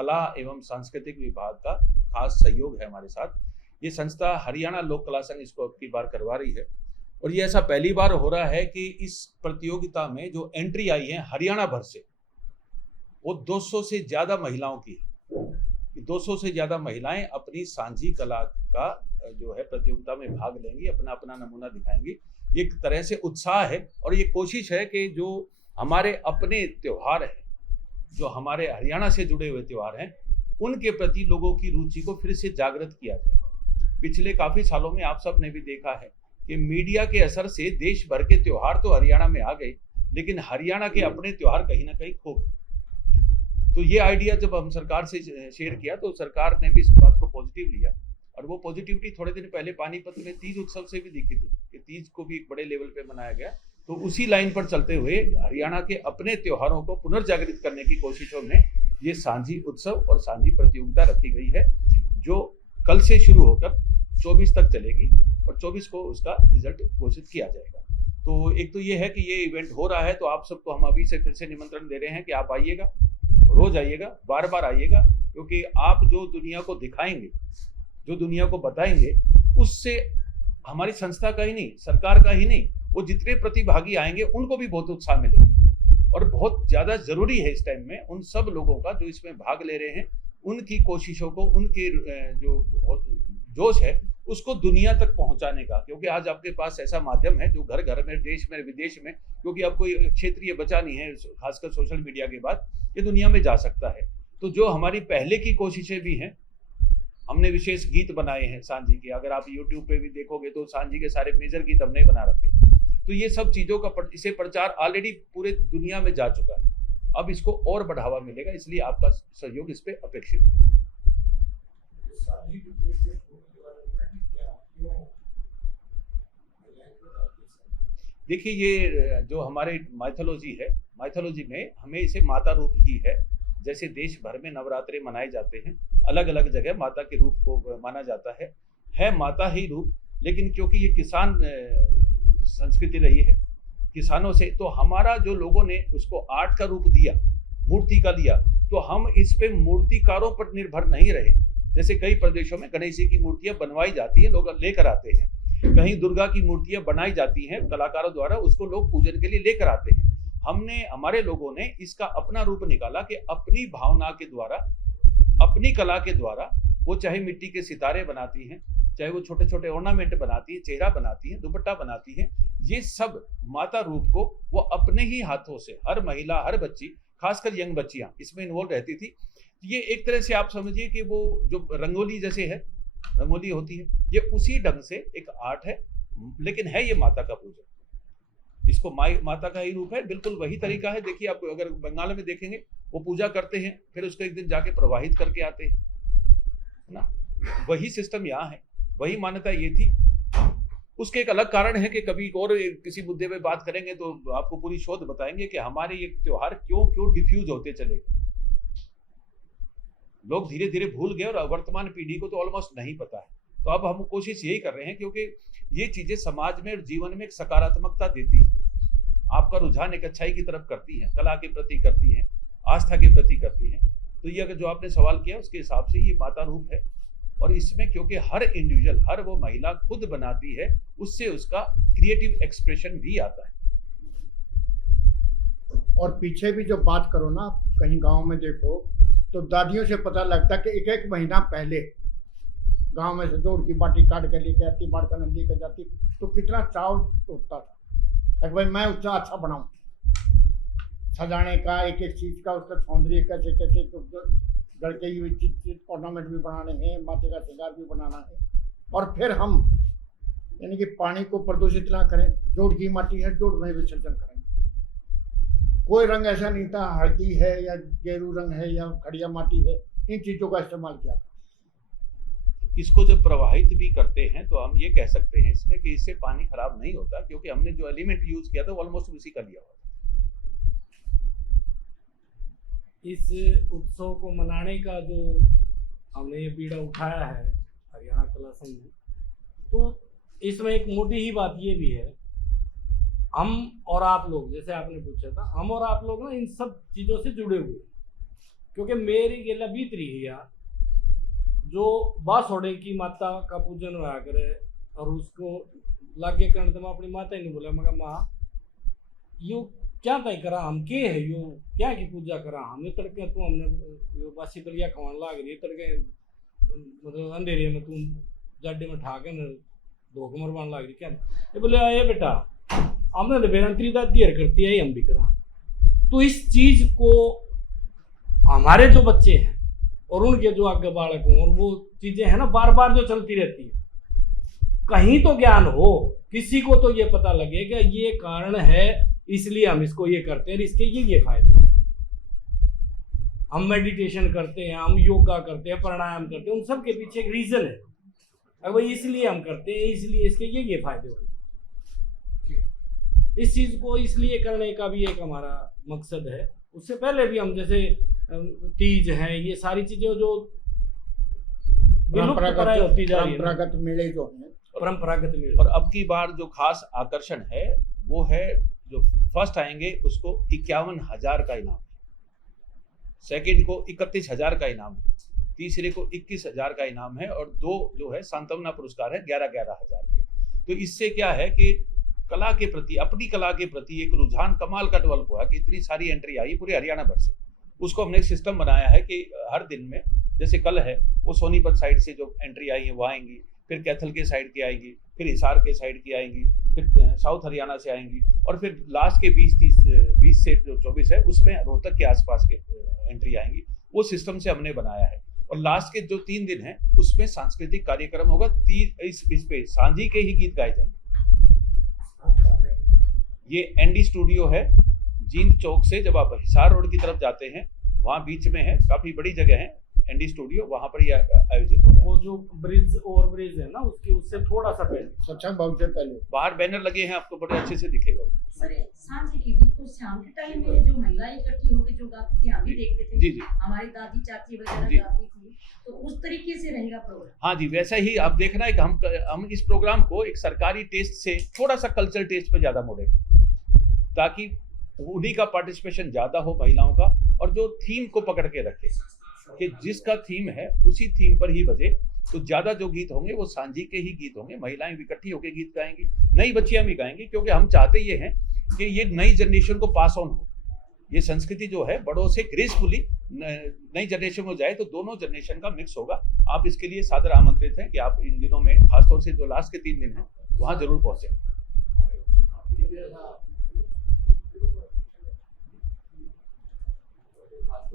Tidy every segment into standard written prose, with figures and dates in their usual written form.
कला एवं सांस्कृतिक विभाग का खास सहयोग है हमारे साथ। ये संस्था हरियाणा लोक कला संघ इसको अब की बार करवा रही है और ये ऐसा पहली बार हो रहा है कि इस प्रतियोगिता में जो एंट्री आई है हरियाणा भर से, वो 200 से ज्यादा महिलाओं की है। 200 से ज्यादा महिलाएं अपनी सांझी कला का जो है प्रतियोगिता में भाग लेंगी, अपना अपना नमूना दिखाएंगी। एक तरह से उत्साह है और ये कोशिश है कि जो हमारे अपने त्योहार हैं, जो हमारे हरियाणा से जुड़े हुए त्योहार हैं, उनके प्रति लोगों की रुचि को फिर से जागृत किया जाए। पिछले काफी सालों में आप सब ने भी देखा है कि मीडिया के असर से देश भर के त्योहार तो हरियाणा में आ गए, लेकिन हरियाणा के अपने त्योहार कहीं ना कहीं खो गए। तो ये आइडिया जब हम सरकार से शेयर किया तो सरकार ने भी इस बात को पॉजिटिव लिया और वो पॉजिटिविटी थोड़े दिन पहले पानीपत में तीज उत्सव से भी दिखी थी कि तीज को भी एक बड़े लेवल पे मनाया गया। तो उसी लाइन पर चलते हुए हरियाणा के अपने त्योहारों को पुनर्जागृत करने की कोशिशों में ये सांझी उत्सव और सांझी प्रतियोगिता रखी गई है, जो कल से शुरू होकर 24 तक चलेगी और 24 को उसका रिजल्ट घोषित किया जाएगा। तो एक तो ये है कि ये इवेंट हो रहा है, तो आप सबको हम अभी से फिर से निमंत्रण दे रहे हैं कि आप आइएगा, रोज आइएगा, बार बार आइएगा, क्योंकि आप जो दुनिया को दिखाएंगे, जो दुनिया को बताएंगे, उससे हमारी संस्था का ही नहीं, सरकार का ही नहीं, वो जितने प्रतिभागी आएंगे उनको भी बहुत उत्साह मिलेगा। और बहुत ज्यादा जरूरी है इस टाइम में उन सब लोगों का जो इसमें भाग ले रहे हैं, उनकी कोशिशों को, उनके जो जोश है उसको दुनिया तक पहुंचाने का, क्योंकि आज आपके पास ऐसा माध्यम है जो घर घर में, देश में, विदेश में, क्योंकि अब कोई क्षेत्रीय बचा नहीं है, खासकर सोशल मीडिया के बाद ये दुनिया में जा सकता है। तो जो हमारी पहले की कोशिशें भी हैं, हमने विशेष गीत बनाए हैं सांझी के, अगर आप यूट्यूब पे भी देखोगे तो सांझी के सारे मेजर गीत हमने बना रखे हैं। तो ये सब चीजों का इसे प्रचार ऑलरेडी पूरे दुनिया में जा चुका है, अब इसको और बढ़ावा मिलेगा, इसलिए आपका सहयोग इस पे अपेक्षित है। देखिए, ये जो हमारे माइथोलॉजी है, माइथोलॉजी में हमें इसे माता रूप ही है। जैसे देश भर में नवरात्रे मनाए जाते हैं, अलग अलग जगह माता के रूप को माना जाता है माता ही रूप, लेकिन क्योंकि ये किसान संस्कृति रही है, किसानों से, तो हमारा जो लोगों ने उसको आर्ट का रूप दिया, मूर्ति का दिया, तो हम इस पे मूर्तिकारों पर निर्भर नहीं रहे। जैसे कई प्रदेशों में गणेश जी की मूर्तियां बनवाई जाती है, लोग लेकर आते हैं, कहीं दुर्गा की मूर्तियां बनाई जाती हैं कलाकारों द्वारा, उसको लोग पूजन के लिए लेकर आते हैं। हमारे लोगों ने इसका अपना रूप निकाला कि अपनी भावना के द्वारा, अपनी कला के द्वारा, वो चाहे मिट्टी के सितारे बनाती हैं, चाहे वो छोटे छोटे ऑर्नामेंट बनाती है, चेहरा बनाती है, दुपट्टा बनाती है, ये सब माता रूप को वो अपने ही हाथों से, हर महिला, हर बच्ची, खासकर यंग बच्चियां इसमें इन्वॉल्व रहती थी। ये एक तरह से आप समझिए कि वो जो रंगोली जैसे है, रंगोली होती है, ये उसी ढंग से एक आर्ट है, लेकिन है ये माता का पूजन, इसको माता का ही रूप है, बिल्कुल वही तरीका है। देखिए, आप अगर बंगाल में देखेंगे, वो पूजा करते हैं, फिर उसको एक दिन जाके प्रवाहित करके आते हैं, है ना, वही सिस्टम यहाँ है, वही मान्यता ये थी। उसके एक अलग कारण है कि कभी और किसी मुद्दे पे बात करेंगे तो आपको पूरी शोध बताएंगे कि हमारे ये त्योहार क्यों डिफ्यूज होते चले गए, लोग धीरे धीरे भूल गए और वर्तमान पीढ़ी को तो ऑलमोस्ट नहीं पता है। तो अब हम कोशिश यही कर रहे हैं, क्योंकि ये चीजें समाज में और जीवन में एक सकारात्मकता देती है, आपका रुझान एक अच्छाई की तरफ करती है, कला के प्रति करती है, आस्था के प्रति करती है। तो ये अगर जो आपने सवाल किया उसके हिसाब से ये माता रूप है, और इसमें क्योंकि हर इंडिविजुअल, हर वो महिला खुद बनाती है, उससे उसका क्रिएटिव एक्सप्रेशन भी आता है। और पीछे भी जो बात करो ना, कहीं गांव में देखो तो दादियों से पता लगता कि एक एक महीना पहले गांव में से जोड़ की बाटी काट के लेके आती, बाड़का लेकर जाती, तो कितना चाव उठता था कि भाई मैं उससे अच्छा बनाऊं, सजाने का, एक एक चीज का, उसका सौंदर्य कैसे कैसे, तो घर के हुए चीज ऑर्नामेंट भी बनाने हैं, माथे का श्रृंगार भी बनाना है। और फिर हम यानी कि पानी को प्रदूषित ना करें, जोड़ की माटी है, जोड़ में विसर्जन करें। कोई रंग ऐसा नहीं था, हल्दी है या गेरू रंग है या खड़िया माटी है, इन चीजों का इस्तेमाल किया। इसको जब प्रवाहित भी करते हैं तो हम ये कह सकते हैं इसमें कि इससे पानी खराब नहीं होता, क्योंकि हमने जो एलिमेंट यूज किया था वो ऑलमोस्ट उसी का लिया हुआ था। इस उत्सव को मनाने का जो हमने ये बीड़ा उठाया है हरियाणा कला संघ ने, तो इसमें एक मोटी ही बात ये भी है, हम और आप लोग, जैसे आपने पूछा था, हम और आप लोग ना इन सब चीज़ों से जुड़े हुए हैं। क्योंकि मेरी गेला बीत रही है यार, जो बासोड़े की माता का पूजन होया करे और उसको लागे करने तो मैं अपनी माता ही नहीं बोला, मगर माँ यो क्या तय करा हम के है, यो क्या की पूजा करा हम, ये तड़के तू हमने यो बासी दलिया खवान लाग रही तड़के, मतलब अंधेरे में तू जाडे में ठाके न धोख मरवान लाग रही क्या। ये बोले ये बेटा हमने तो बेरंतरी दादी करती है, हम भी करा। तो इस चीज को हमारे जो बच्चे हैं और उनके जो आगे बालक हों, और वो चीजें हैं ना बार बार जो चलती रहती है, कहीं तो ज्ञान हो, किसी को तो ये पता लगे कि ये कारण है इसलिए हम इसको ये करते हैं, इसके ये फायदे। हम मेडिटेशन करते हैं, हम योगा करते हैं, प्राणायाम करते हैं, उन सब के पीछे एक रीजन है, अब वही इसलिए हम करते हैं, इसलिए इसके ये फायदे होंगे। इस चीज को इसलिए करने का भी एक हमारा मकसद है। उससे पहले भी हम जैसे तीज है, ये सारी चीजें जो होती जा रही है, परंपरागत मेले जो है, परंपरागत मेले। और अब की बार जो खास आकर्षण है वो है जो फर्स्ट आएंगे उसको 51,000 का इनाम है, सेकंड को 31,000 का इनाम है, तीसरे को 21,000 का इनाम है, और दो जो है सांत्वना पुरस्कार है 11,000 के। तो इससे क्या है कि कला के प्रति, अपनी कला के प्रति एक रुझान कमाल का डेवलप हुआ कि इतनी सारी एंट्री आई पूरे हरियाणा भर से। उसको हमने एक सिस्टम बनाया है कि हर दिन में, जैसे कल है वो सोनीपत साइड से जो एंट्री आई है वो आएंगी, फिर कैथल के साइड की आएंगी, फिर हिसार के साइड की आएंगी, फिर साउथ हरियाणा से आएंगी, और फिर लास्ट के 20 से जो 24 है उसमें रोहतक के आसपास के एंट्री आएंगी। वो सिस्टम से हमने बनाया है। और लास्ट के जो 3 दिन है उसमें सांस्कृतिक कार्यक्रम होगा। इस पे सांझी के ही गीत गाए जाएंगे। ये एनडी स्टूडियो है, जींद चौक से जब आप हिसार रोड की तरफ जाते हैं वहाँ बीच में है, काफी बड़ी जगह है एनडी स्टूडियो, वहाँ पर ये आयोजित होगा। वो जो ब्रिज ओवर ब्रिज है ना उसके उससे थोड़ा सा पहले, सच्चा बहुत से पहले बाहर बैनर लगे हैं, आपको बड़े अच्छे से दिखेगा। सर सांझी के गीत को शाम के टाइम में जो महिलाएं इकट्ठी होकर जो गाती थी हम भी देखते थे, जी जी, हमारी दादी चाची वगैरह गाती थी, तो उस तरीके से रहेगा प्रोग्राम। हाँ जी, वैसा ही आप देखना है कि हम इस प्रोग्राम को एक सरकारी टेस्ट से थोड़ा सा कल्चरल टेस्ट पे ज्यादा मोड़ेंगे, ताकि उन्हीं का पार्टिसिपेशन ज्यादा हो, महिलाओं का, और जो थीम को पकड़ के रखे कि जिसका थीम है उसी थीम पर ही बजे। तो ज्यादा जो गीत होंगे वो सांझी के ही गीत होंगे, महिलाएं इकट्ठी होकर गीत गाएंगी, नई बच्चियां भी गाएंगी, क्योंकि हम चाहते ये हैं कि ये नई जनरेशन को पास ऑन हो, ये संस्कृति जो है बड़ों से ग्रेसफुली नई जनरेशन में जाए, तो दोनों जनरेशन का मिक्स होगा। आप इसके लिए सादर आमंत्रित हैं कि आप इन दिनों में, खासतौर से जो लास्ट के 3 दिन हैं वहां जरूर पहुंचे।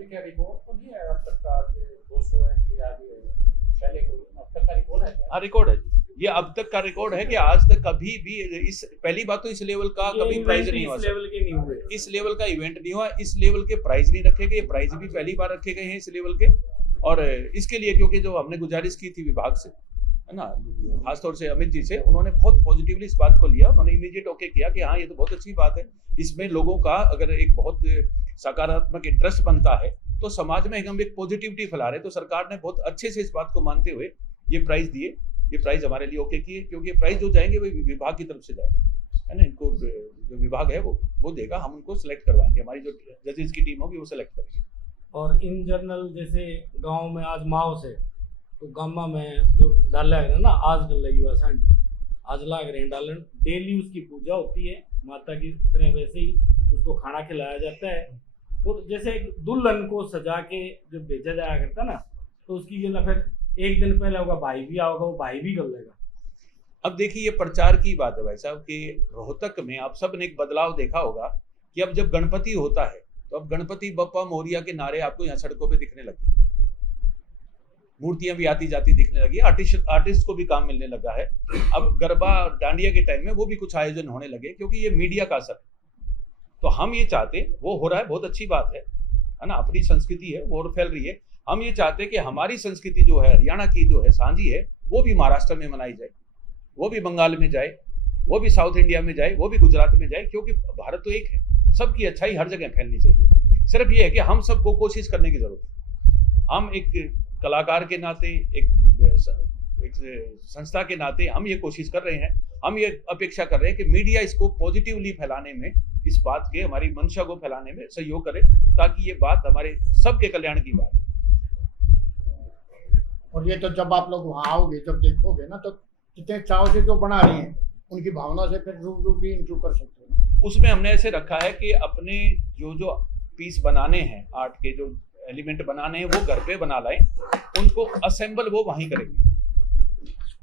क्या रिकॉर्ड तो नहीं है अब तक का कि 200 एंट्री आ गई है, पहले कोई अब तक का रिकॉर्ड है क्या? हाँ, रिकॉर्ड है, ये अब तक का रिकॉर्ड है कि आज तक कभी भी इस पहली बात तो इस लेवल का कभी प्राइज नहीं हुआ, इस लेवल के नहीं हुए, इस लेवल का इवेंट नहीं हुआ, इस लेवल के प्राइज नहीं रखे गए, प्राइज भी पहली बार रखे गए हैं इस लेवल के। और इसके लिए क्योंकि जो हमने गुजारिश की थी विभाग से, है ना, खासतौर से अमित जी से, उन्होंने बहुत पॉजिटिवली इस बात को लिया, उन्होंने इमीडिएट ओके किया कि हाँ ये तो बहुत अच्छी बात है, इसमें लोगों का अगर एक बहुत सकारात्मक इंटरेस्ट बनता है तो समाज में हम एक पॉजिटिविटी फैला रहे। तो सरकार ने बहुत अच्छे से इस बात को मानते हुए ये प्राइज दिए, ये प्राइज हमारे लिए ओके किए, क्योंकि ये प्राइज जो जाएंगे वो विभाग की तरफ से जाएंगे, है ना, इनको जो विभाग है वो देगा, हम उनको सेलेक्ट करवाएंगे, हमारी जो जजेस की टीम होगी वो सेलेक्ट करेगी। और इन जनरल जैसे गांव में आज माओ से, तो गामा में जो डाल है ना, आज कल लगी हुआ सांझी, आज लाग रहे हैं डालन, डेली उसकी पूजा होती है माता की तरह, वैसे ही उसको खाना खिलाया जाता है। तो जैसे एक दुल्हन को सजा के जो भेजा जाया करता ना, तो उसकी ये ना फिर एक दिन पहले होगा भाई भी आओगा, वो भाई भी कर लेगा। अब देखिए ये प्रचार की बात है भाई साहब कि रोहतक में आप सब ने एक बदलाव देखा होगा कि अब जब गणपति होता है तो अब गणपति बप्पा मोरिया के नारे आपको यहाँ सड़कों पे दिखने लगे, मूर्तियां भी आती जाती दिखने लगी, आर्टिस्ट को भी काम मिलने लगा है। अब गरबा डांडिया के टाइम में वो भी कुछ आयोजन होने लगे, क्योंकि ये मीडिया का असर है। तो हम ये चाहते, वो हो रहा है, बहुत अच्छी बात है ना, अपनी संस्कृति है वो और फैल रही है। हम ये चाहते कि हमारी संस्कृति जो है, हरियाणा की जो है सांझी है, वो भी महाराष्ट्र में मनाई जाए, वो भी बंगाल में जाए, वो भी साउथ इंडिया में जाए, वो भी गुजरात में जाए, क्योंकि भारत तो एक है, सबकी अच्छाई हर जगह फैलनी चाहिए। सिर्फ ये है कि हम सबको कोशिश करने की जरूरत है। हम एक कलाकार के नाते, एक संस्था के नाते हम ये कोशिश कर रहे हैं, हम ये अपेक्षा कर रहे हैं कि मीडिया इसको पॉजिटिवली फैलाने में, इस बात के हमारी मंशा को फैलाने में सहयोग करे, ताकि ये बात हमारे सबके कल्याण की बात है। और ये तो जब आप लोग वहाँ आओगे, जब देखोगे ना, तो कितने चाव से जो बना रही हैं उनकी भावना से फिर रूबरू भी इंटरव्यू कर सकते हो। उसमें हमने ऐसे रखा है कि अपने जो पीस बनाने हैं, आर्ट के जो एलिमेंट बनाने हैं वो घर पे बना लाएं, उनको असेंबल वो वहीं करेंगे।